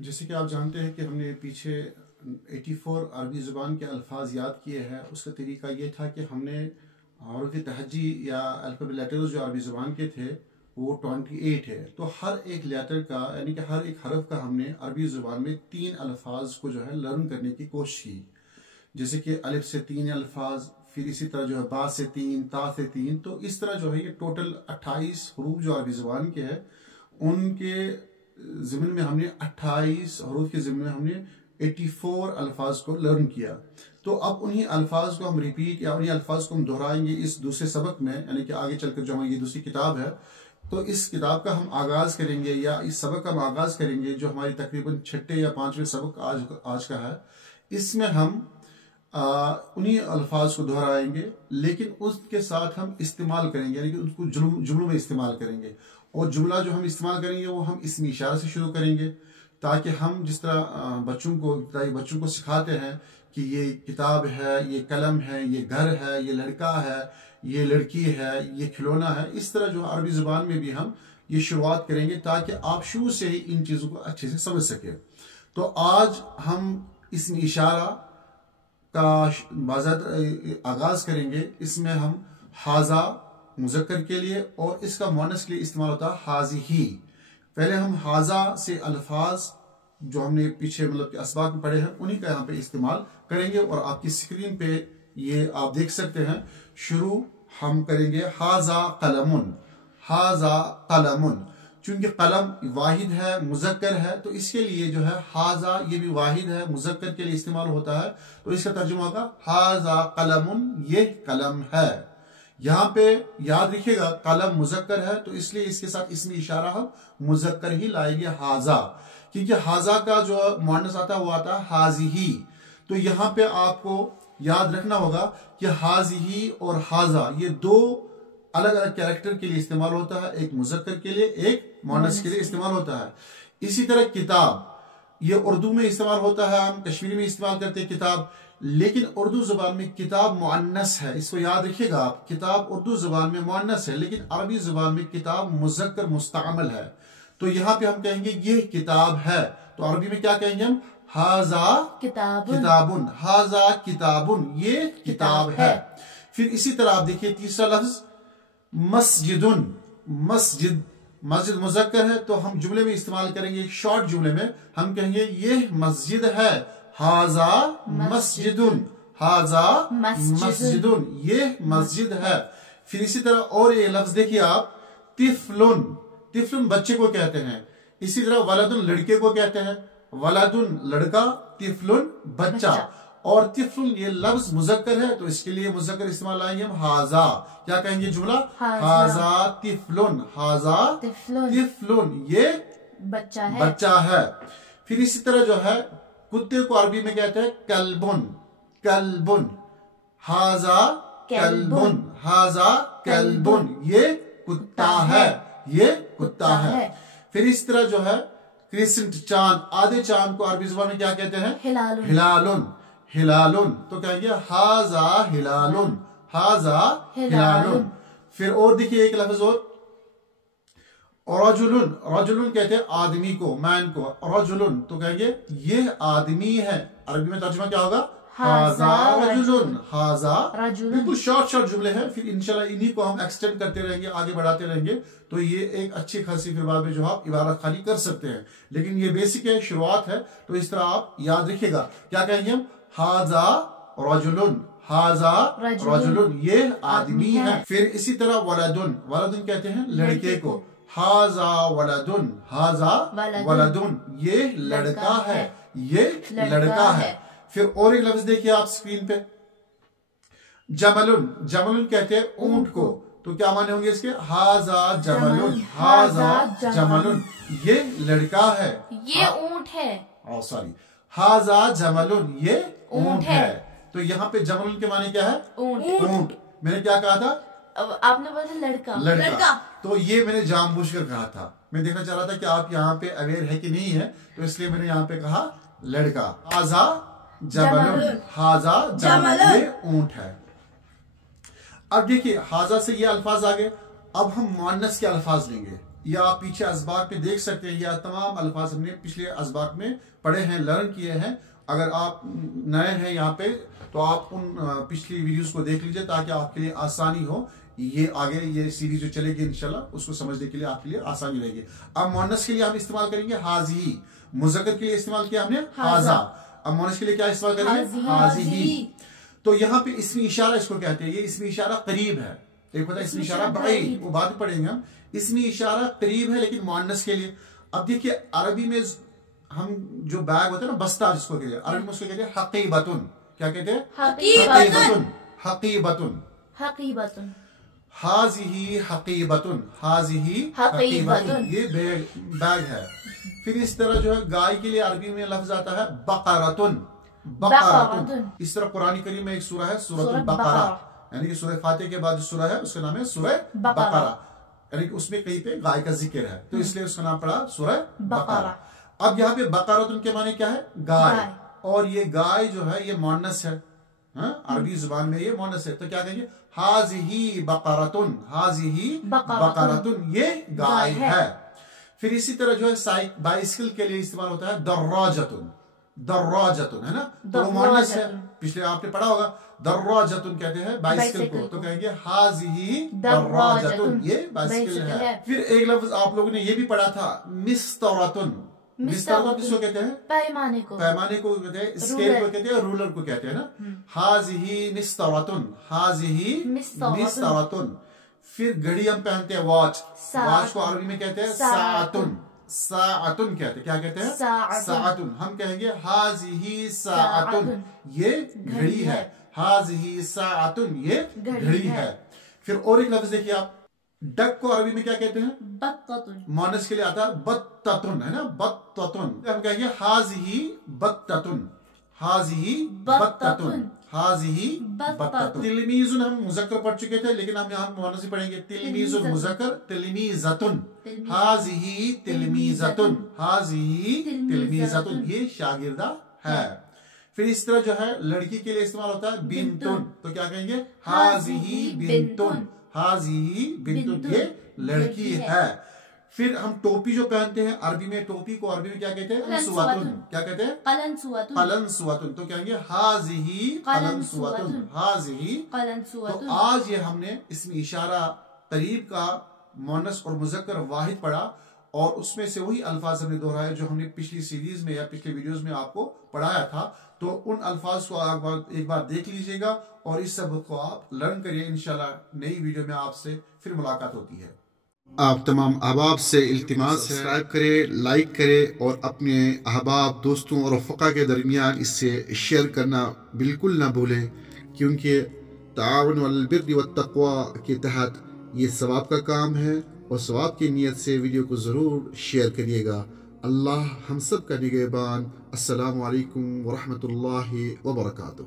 جیسے کہ آپ جانتے ہیں کہ ہم نے پیچھے 84 عربی زبان کے الفاظ یاد کیے ہیں. اس کا طریقہ یہ تھا کہ ہم نے حروف تہجی یا الفابیٹ لیٹرز جو عربی زبان کے تھے وہ 28 ہے. تو ہر ایک لیٹر کا یعنی کہ ہر ایک حرف کا ہم نے عربی زبان میں 3 الفاظ کو جو ہے لرن کرنے کی کوشش کی. جیسے کہ الف سے 3 الفاظ، پھر اسی طرح جو ہے با سے 3، تا سے 3. تو اس طرح جو ہے یہ ٹوٹل 28 حروف جو عربی زبان کے ہیں ان کے ضمن میں ہم نے 28 حروف کے ضمن میں ہم نے 84 الفاظ کو لرن کیا. تو اب انہی الفاظ کو ہم ریپیٹ یا انہی الفاظ کو ہم دہرائیں گے اس دوسرے سبق میں، یعنی کہ آگے چل کر جو ہماری یہ دوسری کتاب ہے تو اس کتاب کا ہم آغاز کریں گے یا اس سبق کا ہم آغاز کریں گے جو ہماری تقریباً 6 یا 5ویں سبق آج کا ہے. اس میں ہم انہی الفاظ کو دہرائیں گے لیکن اس کے ساتھ ہم استعمال کریں گے، یعنی کہ ان کو جملوں میں استعمال کریں گے. اور جملہ جو ہم استعمال کریں گے وہ ہم اسمی اشارہ سے شروع کریں گے تاکہ ہم جس طرح بچوں کو سکھاتے ہیں کہ یہ کتاب ہے، یہ قلم ہے، یہ گھر ہے، یہ لڑکا ہے، یہ لڑکی ہے، یہ کھلونا ہے، اس طرح جو عربی زبان میں بھی ہم یہ شروعات کریں گے تاکہ آپ شروع سے ہی ان چیزوں کو اچھے سے سمجھ سکیں. تو آج ہم اسمی اشارہ کا باضابطہ آغاز کریں گے. اس میں ہم حاذا مذکر کے لیے اور اس کا مؤنث کے لیے استعمال ہوتا ہے حاذی. پہلے ہم حاذا سے الفاظ جو ہم نے پیچھے مطلب کہ اسباق میں پڑھے ہیں انہی کا یہاں پہ استعمال کریں گے اور آپ کی اسکرین پہ یہ آپ دیکھ سکتے ہیں. شروع ہم کریں گے حاذا قلم. حاذا قلم چونکہ قلم واحد ہے، مذکر ہے، تو اس کے لیے جو ہے حاذا یہ بھی واحد ہے، مذکر کے لیے استعمال ہوتا ہے. تو اس کا ترجمہ ہوگا حاذا قلم، یہ قلم ہے. یہاں پہ یاد رکھیے گا قلم مذکر ہے تو اس لیے اس کے ساتھ اسمی اشارہ ہم مذکر ہی لائیں گے حاذا، کیونکہ حاذا کا جو مؤنث آتا ہے وہ آتا ہے حاذی. تو یہاں پہ آپ کو یاد رکھنا ہوگا کہ حاذی اور حاذا یہ دو الگ الگ کیریکٹر کے لیے استعمال ہوتا ہے، ایک مذکر کے لیے ایک مؤنث کے لیے استعمال ہوتا ہے. اسی طرح کتاب یہ اردو میں استعمال ہوتا ہے، ہم کشمیری میں استعمال کرتے ہیں کتاب، لیکن اردو زبان میں کتاب مؤنث ہے. اس کو یاد رکھیے گا آپ، کتاب اردو زبان میں مؤنث ہے لیکن عربی زبان میں کتاب مذکر مستعمل ہے. تو یہاں پہ ہم کہیں گے یہ کتاب ہے، تو عربی میں کیا کہیں گے ہم؟ حاذا کتابن. حاذا کتابن، یہ کتاب ہے. پھر اسی طرح آپ دیکھیے تیسرا لفظ مسجدن. مسجد مذکر ہے تو ہم جملے میں استعمال کریں گے، ایک شارٹ جملے میں ہم کہیں گے یہ مسجد ہے. حاذا مسجدن. حاذا مسجدن، یہ مسجد ہے. پھر اسی طرح اور یہ لفظ دیکھیے آپ طفلن. طفلن بچے کو کہتے ہیں. اسی طرح ولدن لڑکے کو کہتے ہیں. ولدن لڑکا، طفلن بچہ. اور طفل یہ لفظ مذکر ہے تو اس کے لیے مذکر استعمال لائیں گے ہم حاذا. کیا کہیں گے جملہ؟ حاذا طفلن. حاذا طفلن، یہ بچہ ہے. پھر اسی طرح جو ہے کتے کو عربی میں کہتے ہیں کلبن. کلبن. حاذا کلبن. حاذا کلبن، یہ کتا ہے. یہ کتا ہے. پھر اس طرح جو ہے کریسنٹ چاند، آدھے چاند کو عربی زبان میں کیا کہتے ہیں؟ ہلالن. ہلالن. تو کہیں گے حاذا ہلالن. حاذا ہلالن. پھر اور دیکھیے ایک لفظ اور رجلن. رجلن کہتے ہیں آدمی کو، مین کو. رجلن تو کہیں گے یہ آدمی ہے. عربی میں ترجمہ کیا ہوگا؟ حاذا رجلن. حاذا رجلن. بالکل شارٹ جملے ہیں. پھر انشاءاللہ انہی کو ہم ایکسٹینڈ کرتے رہیں گے، آگے بڑھاتے رہیں گے. تو یہ ایک اچھی خاصی پھر بعد میں جو آپ عبارت خالی کر سکتے ہیں، لیکن یہ بیسک ہے، شروعات ہے. تو اس طرح آپ یاد رکھیے گا. کیا کہیں گے ہم؟ حاذا رجلن. حاذا رجلن، یہ آدمی ہے. پھر اسی طرح ولدن. ولدن کہتے ہیں لڑکے کو. حاذا ولدن. حاذا ولدن، یہ لڑکا ہے. یہ لڑکا ہے. پھر اور ایک لفظ دیکھیے آپ اسکرین پہ جملن. جملن کہتے ہیں اونٹ کو. تو کیا معنی ہوں گے اس کے؟ حاذا جملن. حاذا جملن، یہ لڑکا ہے. یہ اونٹ ہے. سوری، حاذا جملن، یہ اونٹ ہے. تو یہاں پہ جملن کے معنی کیا ہے؟ اونٹ. میں نے کیا کہا تھا؟ آپ نے بولا لڑکا. لڑکا. تو یہ میں نے جان بوجھ کر کہا تھا. میں دیکھنا چاہ رہا تھا کہ آپ یہاں پہ اویئر ہے کہ نہیں ہے، تو اس لیے میں نے یہاں پہ کہا لڑکا. حاذا جملن. حاذا جملن، یہ اونٹ ہے. اب دیکھیے حاذا سے یہ الفاظ آگے. اب ہم مؤنث کے الفاظ لیں گے. یا آپ پیچھے اسباق میں دیکھ سکتے ہیں. یا تمام الفاظ ہم نے پچھلے اسباق میں پڑھے ہیں, لرن کیے ہیں. اگر آپ نئے ہیں یہاں پہ تو آپ ان پچھلی ویڈیوز کو دیکھ لیجئے تاکہ آپ کے لیے آسانی ہو. یہ آگے یہ سیریز جو چلے گی انشاءاللہ اس کو سمجھنے کے لیے آپ کے لیے آسانی رہے گی. اب مؤنث کے لیے ہم استعمال کریں گے حاضی. مذکر کے لیے استعمال کیا ہم نے حاضا. اب مؤنث کے لیے کیا استعمال کریں گے حاضی. تو یہاں پہ اسم اشارہ اس کو کہتے ہیں. یہ اسم اشارہ قریب ہے. ایک ہوتا ہے اسم اشارہ بعید, وہ بعد میں پڑھیں گے ہم. اسم اشارہ قریب ہے لیکن مؤنث کے لیے. اب دیکھیے عربی میں ہم جو بیگ ہوتا ہے نا بستہ جس کو کہتے ہیں, عربی میں اس کو کہتے ہیں حقیبتن. کیا کہتے ہیں؟ حقیبتن. حقیبتن. حقیبتن. حاضی حقیبتن. حاضی حقیبتن. یہ بیگ ہے. پھر اس طرح جو ہے گائے کے لیے عربی میں لفظ آتا ہے بقرتن. بقرتن. اس طرح قرآن کریم میں ایک سورہ ہے سورۃ البقرہ, یعنی کہ سورہ فاتحہ کے بعد جو سورہ ہے اس کا نام ہے سورہ بقرہ. یعنی کہ اس میں کہیں پہ گائے کا ذکر ہے تو اس لیے اس کا نام پڑا سورہ بقرہ. اب یہاں پہ بقرتن کے معنی کیا ہے؟ گائے. اور یہ گائے جو ہے یہ مؤنث ہے. عربی زبان میں یہ مؤنث ہے. تو کیا کہیں گے؟ حاضی بقرتن. حاضی بقرتن. یہ گائے ہے. پھر اسی طرح جو ہے بائسکل کے لیے استعمال ہوتا ہے دراجتن. دراجتن ہے نا, تو مؤنث ہے. پچھلے آپ نے پڑھا ہوگا دراجتن کہتے ہیں بائسکل کو. تو کہیں گے حاضی دراجتن. یہ بائسکل ہے. پھر ایک لفظ آپ لوگوں نے یہ بھی پڑھا تھا مسطرتن. مسطرتن کس کو کہتے ہیں؟ پیمانے کو. پیمانے کو کہتے ہیں, اسکیل کو کہتے ہیں, رولر کو کہتے ہیں نا. حاضی مسطرتن. حاضی مسطرتن. پھر گھڑی ہم پہنتے ہیں واچ. واچ کو عربی میں کہتے ہیں ساعتن. ساعتن کہتے ہیں. کیا کہتے ہیں؟ ساعتن. ہم کہیں گے حاضی ساعتن. یہ گھڑی ہے. حاضی ساعتن. یہ گھڑی ہے. پھر اور ایک لفظ دیکھیے آپ, ڈک کو عربی میں کیا کہتے ہیں؟ بطتن. مؤنث کے لیے آتا ہے بطتن ہے نا, بطتن. ہم کہیں گے حاضی بطتن. حاضی بطتن. حاضی بطتن. تلمیذن ہم مذکر پڑھ چکے تھے لیکن ہم یہاں مؤنث پڑھیں گے تلمیذن مذکر. تلمیذتن. حاضی تلمیذتن. حاضی تلمیذتن. یہ شاگردہ ہے. پھر اس طرح جو ہے لڑکی کے لیے استعمال ہوتا ہے بنتن. تو کیا کہیں گے؟ حاضی بنتن. حاضی بنتن. یہ لڑکی ہے. پھر ہم ٹوپی جو پہنتے ہیں عربی میں, ٹوپی کو عربی میں کیا کہتے ہیں؟ قلنسوۃن. کیا کہتے ہیں؟ قلنسوۃن. قلنسوۃن. تو کہیں گے حاضی قلنسوۃن. حاضی قلنسوۃن. تو آج یہ ہم نے اسم اشارہ قریب کا مؤنث اور مذکر واحد پڑھا, اور اس میں سے وہی الفاظ ہم نے دہرائے جو ہم نے پچھلی سیریز میں یا پچھلے ویڈیوز میں آپ کو پڑھایا تھا. تو ان الفاظ کو ایک بار دیکھ لیجئے گا اور اس سبق کو آپ لرن کریے. انشاءاللہ نئی ویڈیو میں آپ سے پھر ملاقات ہوتی ہے. آپ تمام احباب سے التماس ہے سبسکرائب کرے, لائک کرے, اور اپنے احباب دوستوں اور رفقا کے درمیان اس سے شیئر کرنا بالکل نہ بھولیں, کیونکہ تعاون علی البر والتقوی کے تحت یہ ثواب کا کام ہے, اور ثواب کی نیت سے ویڈیو کو ضرور شیئر کریے گا. اللہ ہم سب کا نگہبان. السلام علیکم ورحمۃ اللہ وبرکاتہ.